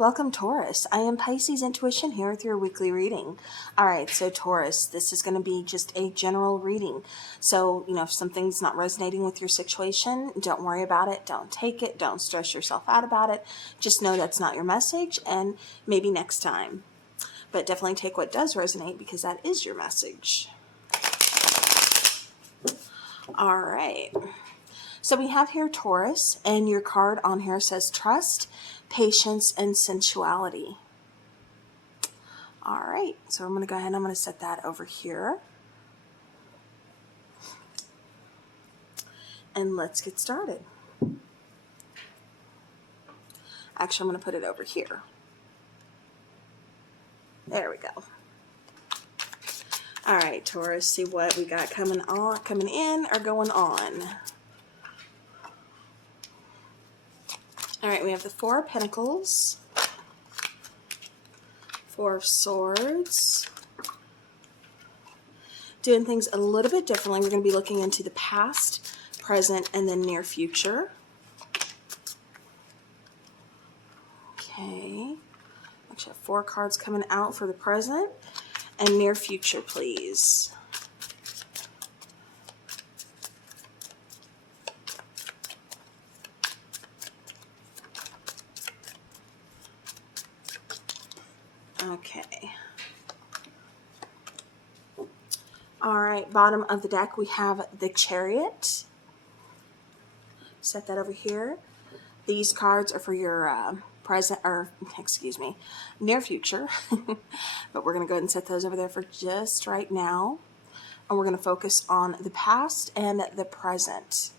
welcome Taurus. I am Pisces Intuition here with your weekly reading. Alright, so Taurus, this is going to be just a general reading. So, if something's not resonating with your situation, don't worry about it, don't take it, don't stress yourself out about it. Just know that's not your message, and maybe next time. But definitely take what does resonate, because that is your message. Alright. So we have here Taurus, and your card on here says trust, patience, and sensuality. All right, so I'm going to go ahead and I'm going to set that over here. And let's get started. Actually, I'm going to put it over here. There we go. All right, Taurus, see what we got coming in, or going on. All right, we have the Four of Pentacles, Four of Swords. Doing things a little bit differently. We're going to be looking into the past, present, and then near future. Okay. Actually, I have 4 cards coming out for the present and near future, please. Okay. All right, bottom of the deck, we have the Chariot. Set that over here. These cards are for your near future. But we're going to go ahead and set those over there for just right now. And we're going to focus on the past and the present.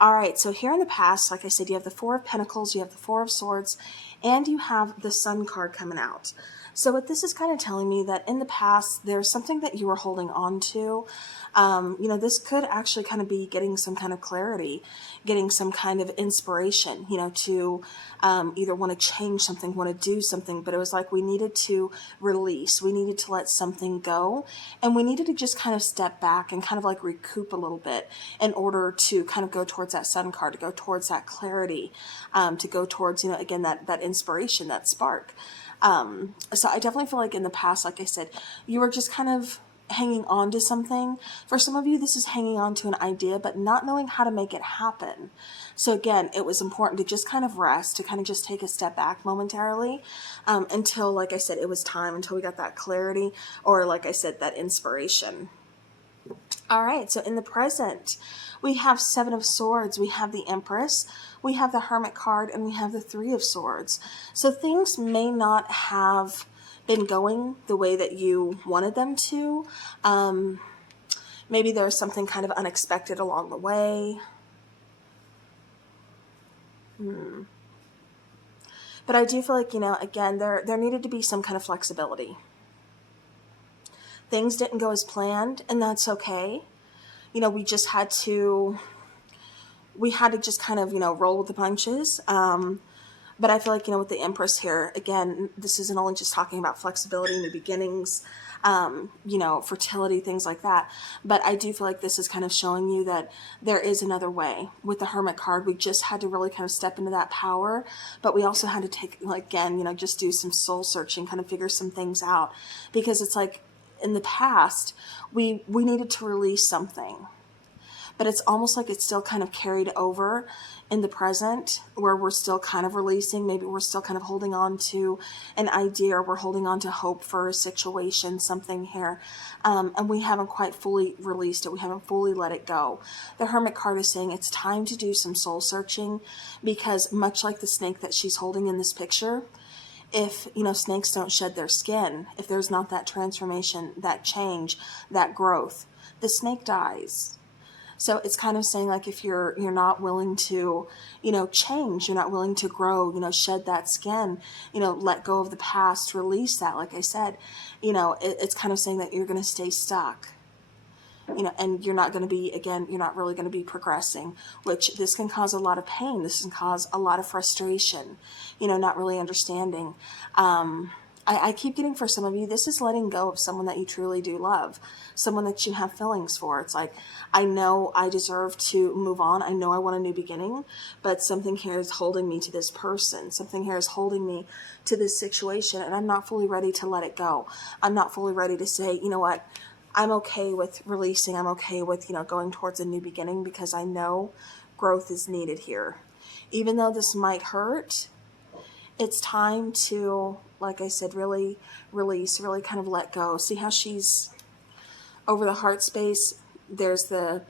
All right, so here in the past, like I said, you have the Four of Pentacles, you have the Four of Swords, and you have the Sun card coming out. So what this is kind of telling me that in the past, there's something that you were holding on to. This could actually kind of be getting some kind of clarity, getting some kind of inspiration, to either want to change something, want to do something. But it was like we needed to release, we needed to let something go, and we needed to just kind of step back and kind of like recoup a little bit in order to kind of go towards that Sun card, to go towards that clarity, to go towards, again, that inspiration, that spark. So I definitely feel like in the past, like I said, you were just kind of hanging on to something. For some of you, this is hanging on to an idea, but not knowing how to make it happen. So again, it was important to just kind of rest, to kind of just take a step back momentarily, until, like I said, it was time, until we got that clarity, or like I said, that inspiration. All right, so in the present, we have Seven of Swords, we have the Empress, we have the Hermit card, and we have the Three of Swords. So things may not have been going the way that you wanted them to. Maybe there's something kind of unexpected along the way. But I do feel like, again, there needed to be some kind of flexibility. Things didn't go as planned, and that's okay. We just had to just kind of, roll with the punches. But I feel like, with the Empress here, again, this isn't only just talking about flexibility, new beginnings, fertility, things like that. But I do feel like this is kind of showing you that there is another way. With the Hermit card, we just had to really kind of step into that power. But we also had to take, again, just do some soul searching, kind of figure some things out. Because it's like, in the past, we needed to release something. But it's almost like it's still kind of carried over in the present, where we're still kind of releasing. Maybe we're still kind of holding on to an idea, or we're holding on to hope for a situation, something here. And we haven't quite fully released it. We haven't fully let it go. The Hermit card is saying it's time to do some soul searching, because much like the snake that she's holding in this picture, if, snakes don't shed their skin, if there's not that transformation, that change, that growth, the snake dies. So it's kind of saying, like, if you're not willing to, change, you're not willing to grow, shed that skin, let go of the past, release that, like I said, it's kind of saying that you're going to stay stuck. And you're not going to be, again, you're not really going to be progressing, which this can cause a lot of pain. This can cause a lot of frustration, not really understanding. I keep getting, for some of you, this is letting go of someone that you truly do love, someone that you have feelings for. It's like, I know I deserve to move on. I know I want a new beginning, but something here is holding me to this person. Something here is holding me to this situation, and I'm not fully ready to let it go. I'm not fully ready to say, you know what, I'm okay with releasing. I'm okay with, going towards a new beginning, because I know growth is needed here. Even though this might hurt, it's time to, like I said, really release, really kind of let go. See how she's over the heart space? There's the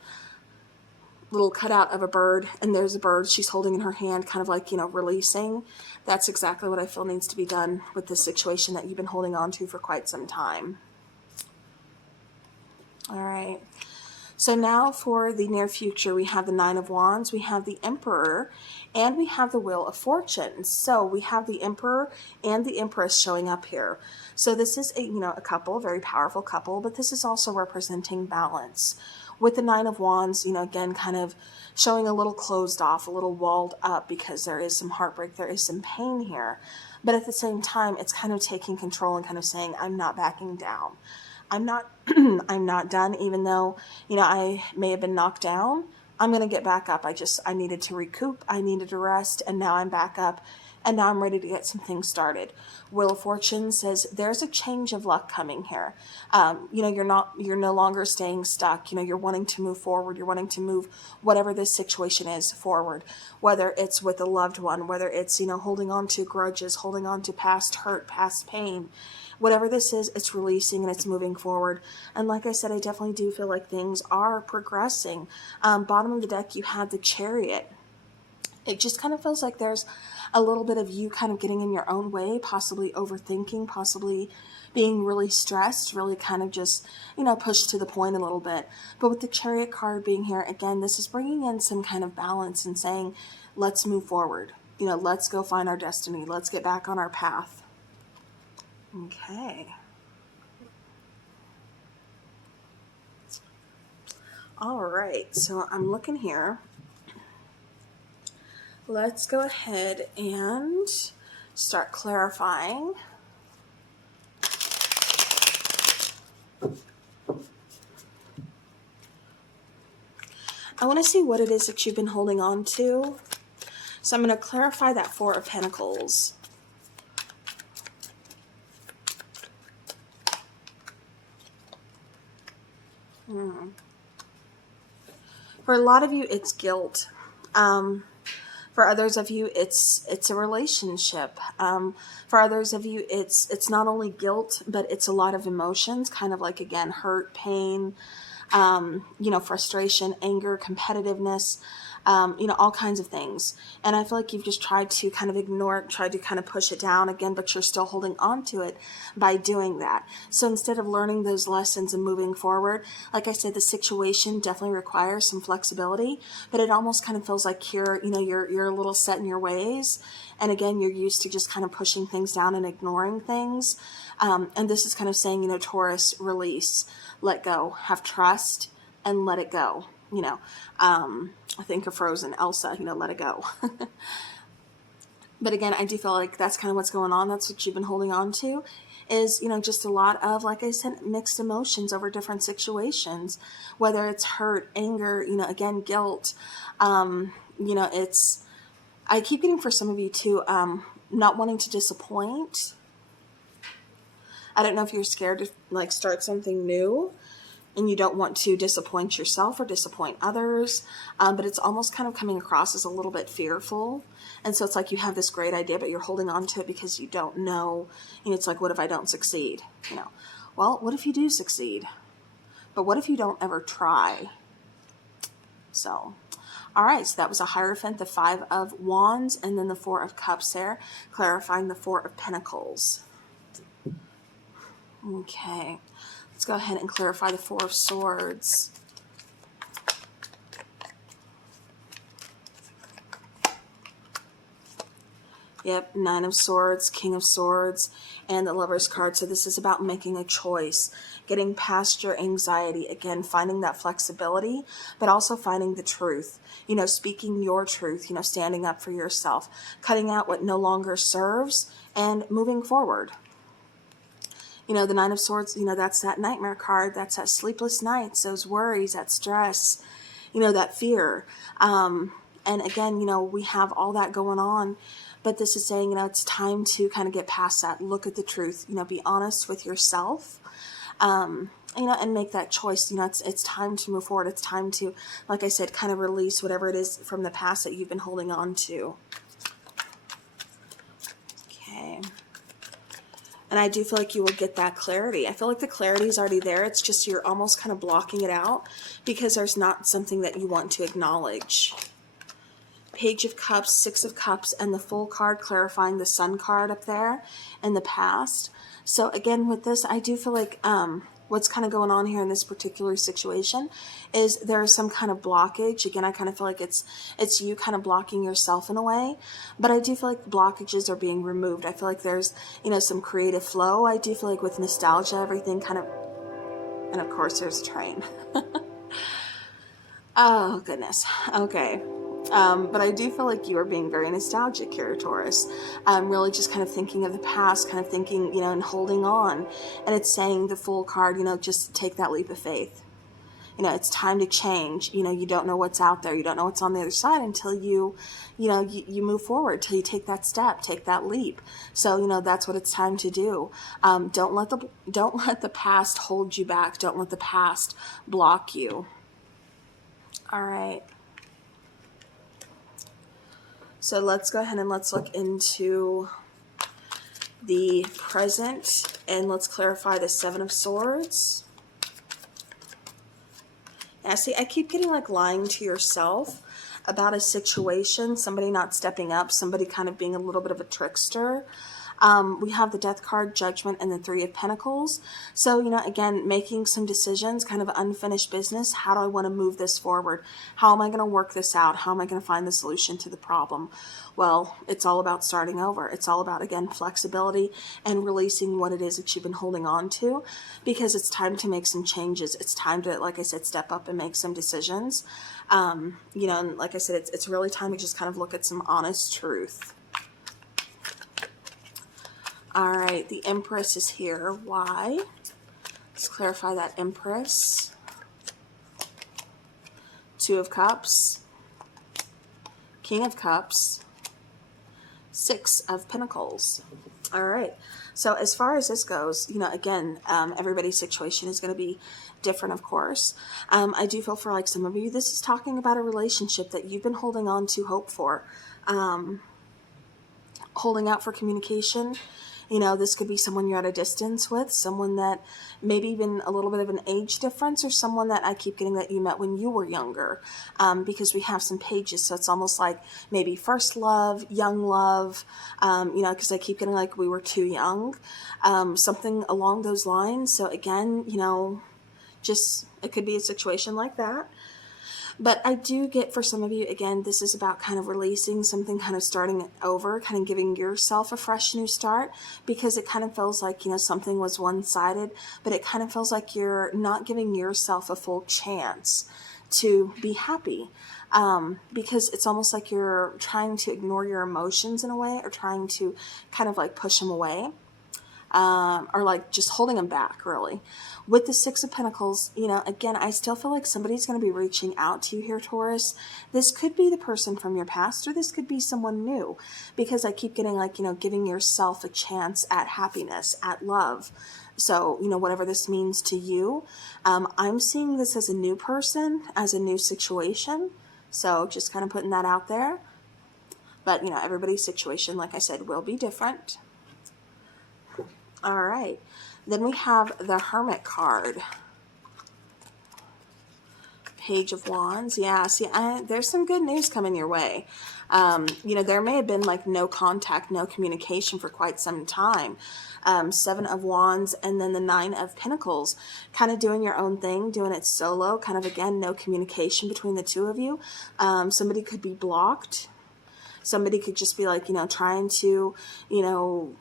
little cutout of a bird, and there's a bird she's holding in her hand, kind of like, releasing. That's exactly what I feel needs to be done with this situation that you've been holding on to for quite some time. All right. So now for the near future, we have the Nine of Wands, we have the Emperor, and we have the Wheel of Fortune. So we have the Emperor and the Empress showing up here. So this is a couple, a very powerful couple, but this is also representing balance. With the Nine of Wands, again, kind of showing a little closed off, a little walled up, because there is some heartbreak, there is some pain here. But at the same time, it's kind of taking control and kind of saying, I'm not backing down. I'm not I'm not done, even though, I may have been knocked down. I'm going to get back up. I needed to recoup. I needed to rest. And now I'm back up. And now I'm ready to get some things started. Wheel of Fortune says there's a change of luck coming here. You're no longer staying stuck. You're wanting to move forward. You're wanting to move whatever this situation is forward, whether it's with a loved one, whether it's, holding on to grudges, holding on to past hurt, past pain. Whatever this is, it's releasing and it's moving forward. And like I said, I definitely do feel like things are progressing. Bottom of the deck, you have the Chariot. It just kind of feels like there's a little bit of you kind of getting in your own way, possibly overthinking, possibly being really stressed, really kind of just, pushed to the point a little bit. But with the Chariot card being here, again, this is bringing in some kind of balance and saying, let's move forward. Let's go find our destiny. Let's get back on our path. Okay. All right, so I'm looking here. Let's go ahead and start clarifying. I want to see what it is that you've been holding on to. So I'm going to clarify that Four of Pentacles. For a lot of you, it's guilt. For others of you, it's a relationship. For others of you, it's not only guilt, but it's a lot of emotions, kind of like, again, hurt, pain, frustration, anger, competitiveness, all kinds of things. And I feel like you've just tried to kind of ignore it, tried to kind of push it down again, but you're still holding on to it by doing that. So instead of learning those lessons and moving forward, like I said, the situation definitely requires some flexibility, but it almost kind of feels like you're a little set in your ways. And again, you're used to just kind of pushing things down and ignoring things. And this is kind of saying, Taurus, release, let go, have trust, and let it go. I think of Frozen, Elsa, let it go. But again, I do feel like that's kind of what's going on. That's what you've been holding on to, is, just a lot of, like I said, mixed emotions over different situations, whether it's hurt, anger, again, guilt. It's, I keep getting, for some of you too, not wanting to disappoint. I don't know if you're scared to start something new and you don't want to disappoint yourself or disappoint others, but it's almost kind of coming across as a little bit fearful. And so it's like you have this great idea, but you're holding on to it because you don't know. It's like, what if I don't succeed? Well, what if you do succeed? But what if you don't ever try? So, all right, so that was a Hierophant, the Five of Wands, and then the Four of Cups there, clarifying the Four of Pentacles. Okay, let's go ahead and clarify the Four of Swords. Yep, Nine of Swords, King of Swords, and the Lover's card. So this is about making a choice, getting past your anxiety, again, finding that flexibility, but also finding the truth, speaking your truth, standing up for yourself, cutting out what no longer serves, and moving forward. You know, the Nine of Swords, you know, that's that nightmare card. That's that sleepless nights, those worries, that stress, you know, that fear. And again, you know, we have all that going on, but this is saying, you know, it's time to kind of get past that, look at the truth, you know, be honest with yourself, you know, and make that choice. You know, it's time to move forward. It's time to, like I said, kind of release whatever it is from the past that you've been holding on to. Okay. And I do feel like you will get that clarity. I feel like the clarity is already there. It's just you're almost kind of blocking it out because there's not something that you want to acknowledge. Page of Cups, Six of Cups, and the Full card clarifying the Sun card up there in the past. So again, with this, I do feel like what's kind of going on here in this particular situation is there's some kind of blockage. Again, I kind of feel like it's you kind of blocking yourself in a way, but I do feel like blockages are being removed. I feel like there's, you know, some creative flow. I do feel like with nostalgia, everything kind of, and of course there's a train. Oh, goodness. Okay. But I do feel like you are being very nostalgic here, Taurus. Really just kind of thinking of the past, kind of thinking, you know, and holding on. And it's saying the Fool card, you know, just take that leap of faith. You know, it's time to change. You know, you don't know what's out there. You don't know what's on the other side until you move forward, till you take that step, take that leap. So, you know, that's what it's time to do. Don't let the past hold you back. Don't let the past block you. All right. So let's go ahead and let's look into the present and let's clarify the Seven of Swords. Yeah, see, I keep getting like lying to yourself about a situation, somebody not stepping up, somebody kind of being a little bit of a trickster. We have the Death card, Judgment, and the Three of Pentacles. So, you know, again, making some decisions, kind of unfinished business. How do I want to move this forward? How am I going to work this out? How am I going to find the solution to the problem? Well, it's all about starting over. It's all about, again, flexibility and releasing what it is that you've been holding on to, because it's time to make some changes. It's time to, like I said, step up and make some decisions. You know, and like I said, it's really time to just kind of look at some honest truth. All right, the Empress is here. Why? Let's clarify that Empress. Two of Cups. King of Cups. Six of Pentacles. All right. So as far as this goes, you know, again, everybody's situation is going to be different, of course. I do feel for like some of you, this is talking about a relationship that you've been holding on to hope for. Holding out for communication. You know, this could be someone you're at a distance with, someone that maybe even a little bit of an age difference, or someone that I keep getting that you met when you were younger, because we have some pages. So it's almost like maybe first love, young love, you know, because I keep getting like we were too young, something along those lines. So again, you know, just it could be a situation like that. But I do get for some of you, again, this is about kind of releasing something, kind of starting over, kind of giving yourself a fresh new start, because it kind of feels like, you know, something was one-sided, but it kind of feels like you're not giving yourself a full chance to be happy, because it's almost like you're trying to ignore your emotions in a way, or trying to kind of like push them away. Or like just holding them back, really. With the Six of Pentacles, you know, again, I still feel like somebody's going to be reaching out to you here, Taurus. This could be the person from your past, or this could be someone new, because I keep getting like, you know, giving yourself a chance at happiness, at love. So, you know, whatever this means to you, I'm seeing this as a new person, as a new situation. So just kind of putting that out there. But, you know, everybody's situation, like I said, will be different. All right. Then we have the Hermit card. Page of Wands. Yeah, see, there's some good news coming your way. You know, there may have been like no contact, no communication for quite some time. Seven of Wands, and then the Nine of Pentacles. Kind of doing your own thing, doing it solo. Kind of, again, no communication between the two of you. Somebody could be blocked. Somebody could just be like, you know, trying to, you know,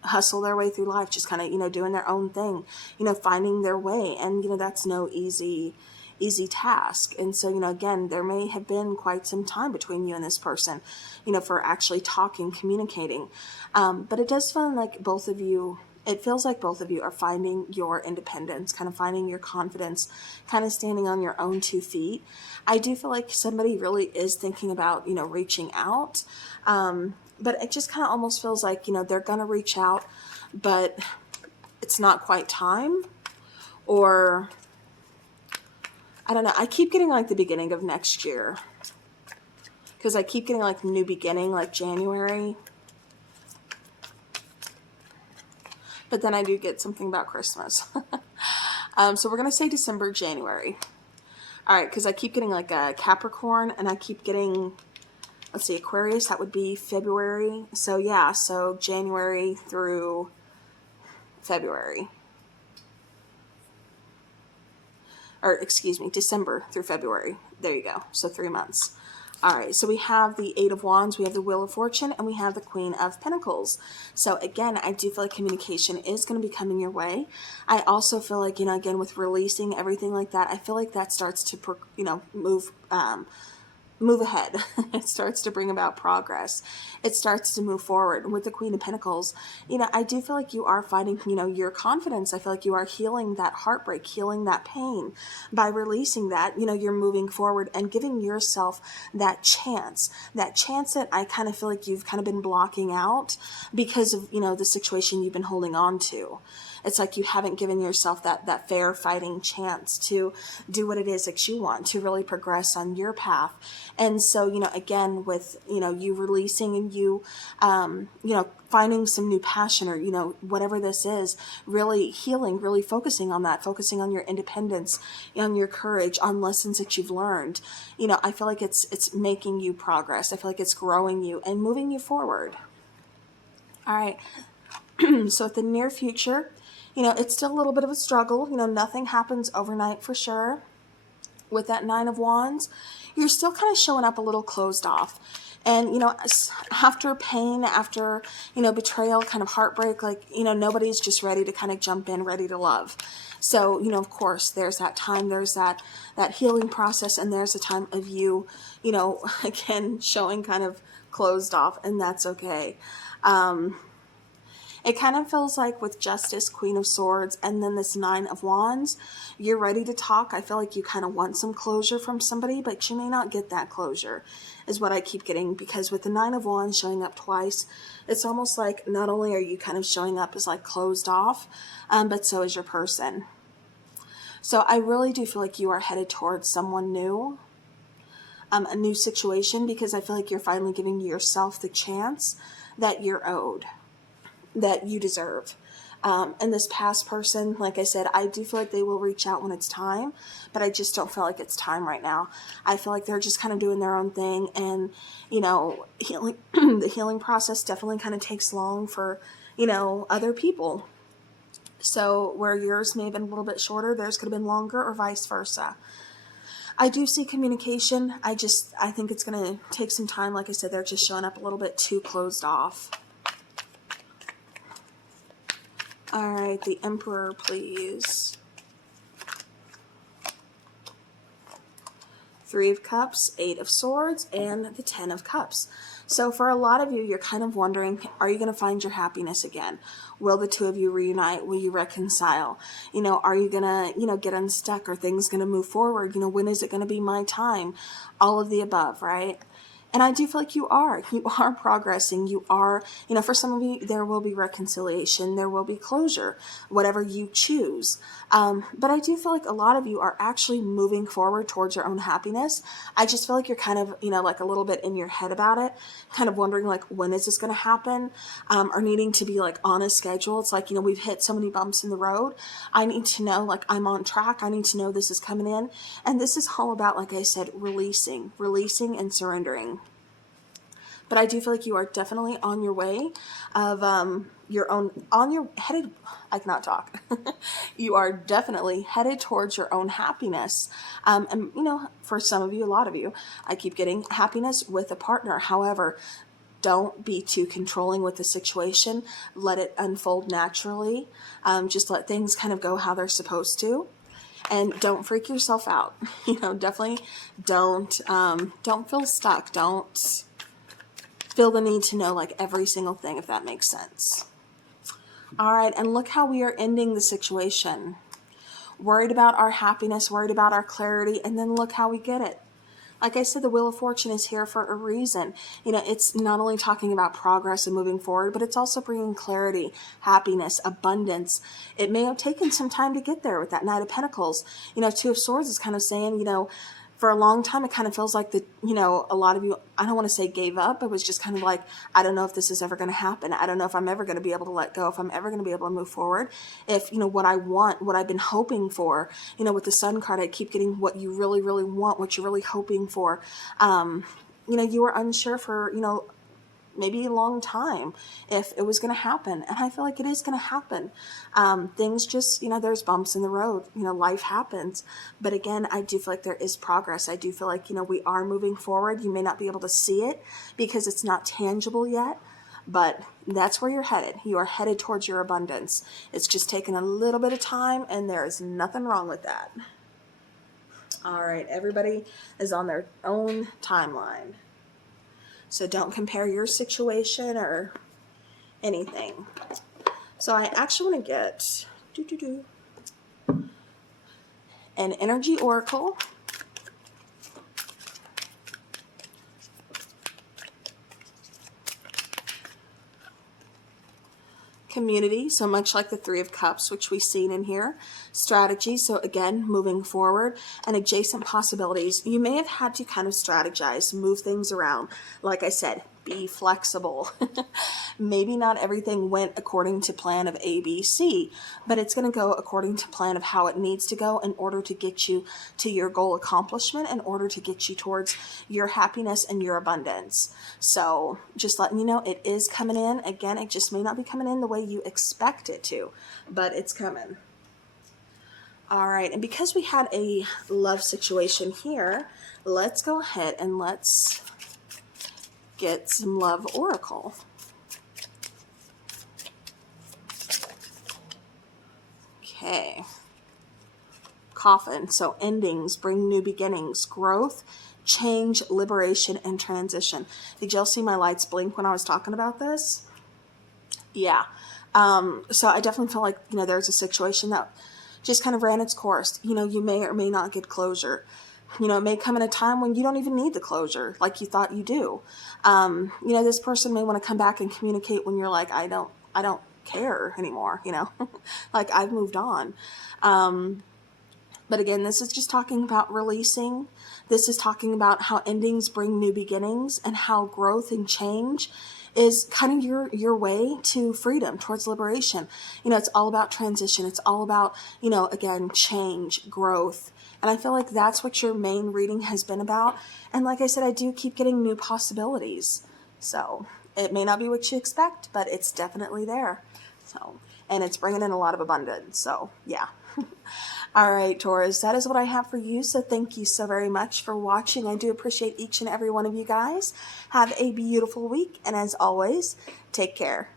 hustle their way through life, just kind of, you know, doing their own thing, you know, finding their way. And, you know, that's no easy task. And so, you know, again, there may have been quite some time between you and this person, you know, for actually talking, communicating. But it does feel like both of you, It feels like both of you are finding your independence, kind of finding your confidence, kind of standing on your own 2 feet. I do feel like somebody really is thinking about, reaching out. But it just kind of almost feels like, they're going to reach out, but it's not quite time. Or, I don't know. I keep getting like the beginning of next year. Because I keep getting like new beginning, like January. But then I do get something about Christmas. So we're going to say December, January. All right, because I keep getting like a Capricorn, and I keep getting, let's see, Aquarius. That would be February. So yeah, so January through February. Or excuse me, December through February. There you go. So 3 months. All right, so we have the 8 of Wands, we have the Wheel of Fortune, and we have the Queen of Pentacles. So again, I do feel like communication is going to be coming your way. I also feel like, again, with releasing everything like that, I feel like that starts to, move ahead. It starts to bring about progress. It starts to move forward. With the Queen of Pentacles, I do feel like you are finding, your confidence. I feel like you are healing that heartbreak, healing that pain. By releasing that, you're moving forward and giving yourself that chance that I kind of feel like you've kind of been blocking out because of, the situation you've been holding on to. It's like you haven't given yourself that fair fighting chance to do what it is that you want, to really progress on your path. And so, again, with, you releasing and you, finding some new passion, or, whatever this is, really healing, really focusing on that, focusing on your independence, on your courage, on lessons that you've learned. I feel like it's making you progress. I feel like it's growing you and moving you forward. All right. So at the near future, it's still a little bit of a struggle. Nothing happens overnight for sure. With that 9 of Wands, you're still kind of showing up a little closed off. And, after pain, after, betrayal, kind of heartbreak, like, nobody's just ready to kind of jump in, ready to love. So, of course, there's that time, there's that healing process, and there's a time of you, again, showing kind of closed off, and that's okay. It kind of feels like with Justice, Queen of Swords, and then this 9 of Wands, you're ready to talk. I feel like you kind of want some closure from somebody, but you may not get that closure, is what I keep getting. Because with the 9 of Wands showing up twice, it's almost like not only are you kind of showing up as like closed off, but so is your person. So I really do feel like you are headed towards someone new, a new situation, because I feel like you're finally giving yourself the chance that you're owed, that you deserve. And this past person, like I said, I do feel like they will reach out when it's time, but I just don't feel like it's time right now. I feel like they're just kind of doing their own thing, and, healing, the healing process definitely kind of takes long for, other people. So where yours may have been a little bit shorter, theirs could have been longer, or vice versa. I do see communication. I think it's going to take some time. Like I said, they're just showing up a little bit too closed off. All right, the Emperor, please. 3 of Cups, 8 of Swords, and the 10 of Cups. So for a lot of you, you're kind of wondering, are you going to find your happiness again? Will the two of you reunite? Will you reconcile? Are you going to, get unstuck? Are things going to move forward? When is it going to be my time? All of the above, right? And I do feel like you are progressing. You are, for some of you, there will be reconciliation. There will be closure, whatever you choose. But I do feel like a lot of you are actually moving forward towards your own happiness. I just feel like you're kind of, like a little bit in your head about it, kind of wondering like, when is this going to happen? Or needing to be like on a schedule. It's like, we've hit so many bumps in the road. I need to know, like, I'm on track. I need to know this is coming in. And this is all about, like I said, releasing and surrendering. But I do feel like you are definitely on your way of I cannot talk. You are definitely headed towards your own happiness. And, for some of you, a lot of you, I keep getting happiness with a partner. However, don't be too controlling with the situation. Let it unfold naturally. Just let things kind of go how they're supposed to. And don't freak yourself out. Definitely don't feel stuck. Don't feel the need to know like every single thing, if that makes sense. All right, and look how we are ending the situation. Worried about our happiness, worried about our clarity, and then look how we get it. Like I said, the Wheel of Fortune is here for a reason. You know, it's not only talking about progress and moving forward, but it's also bringing clarity, happiness, abundance. It may have taken some time to get there with that Knight of Pentacles. You know, Two of Swords is kind of saying, you know, for a long time, it kind of feels like a lot of you, I don't want to say gave up. It was just kind of like, I don't know if this is ever going to happen. I don't know if I'm ever going to be able to let go, if I'm ever going to be able to move forward. If, you know, what I want, what I've been hoping for, you know, with the Sun card, I keep getting what you really, really want, what you're really hoping for. You know, you were unsure for, you know, maybe a long time if it was going to happen. And I feel like it is going to happen. Things just, you know, there's bumps in the road, you know, life happens. But again, I do feel like there is progress. I do feel like, you know, we are moving forward. You may not be able to see it because it's not tangible yet, but that's where you're headed. You are headed towards your abundance. It's just taking a little bit of time, and there is nothing wrong with that. All right, everybody is on their own timeline. So don't compare your situation or anything. So I actually want to get an energy oracle. Community, so much like the Three of Cups, which we've seen in here. Strategy, so again, moving forward. And adjacent possibilities. You may have had to kind of strategize, move things around. Like I said, be flexible. Maybe not everything went according to plan of A, B, C, but it's going to go according to plan of how it needs to go in order to get you to your goal accomplishment, in order to get you towards your happiness and your abundance. So just letting you know, it is coming in. Again, it just may not be coming in the way you expect it to, but it's coming. All right, and because we had a love situation here, let's go ahead and let's get some love oracle. Okay. Coffin, so endings bring new beginnings, growth, change, liberation, and transition. Did y'all see my lights blink when I was talking about this? Yeah. So I definitely feel like, you know, there's a situation that just kind of ran its course. You know, you may or may not get closure. You know, it may come in a time when you don't even need the closure like you thought you do. You know, this person may want to come back and communicate when you're like, I don't care anymore, you know, like I've moved on. But again, this is just talking about releasing. This is talking about how endings bring new beginnings, and how growth and change is kind of your way to freedom, towards liberation. You know, it's all about transition. It's all about, you know, again, change, growth. And I feel like that's what your main reading has been about. And like I said, I do keep getting new possibilities. So it may not be what you expect, but it's definitely there. So, and it's bringing in a lot of abundance. So yeah. All right, Taurus, that is what I have for you. So thank you so very much for watching. I do appreciate each and every one of you guys. Have a beautiful week. And as always, take care.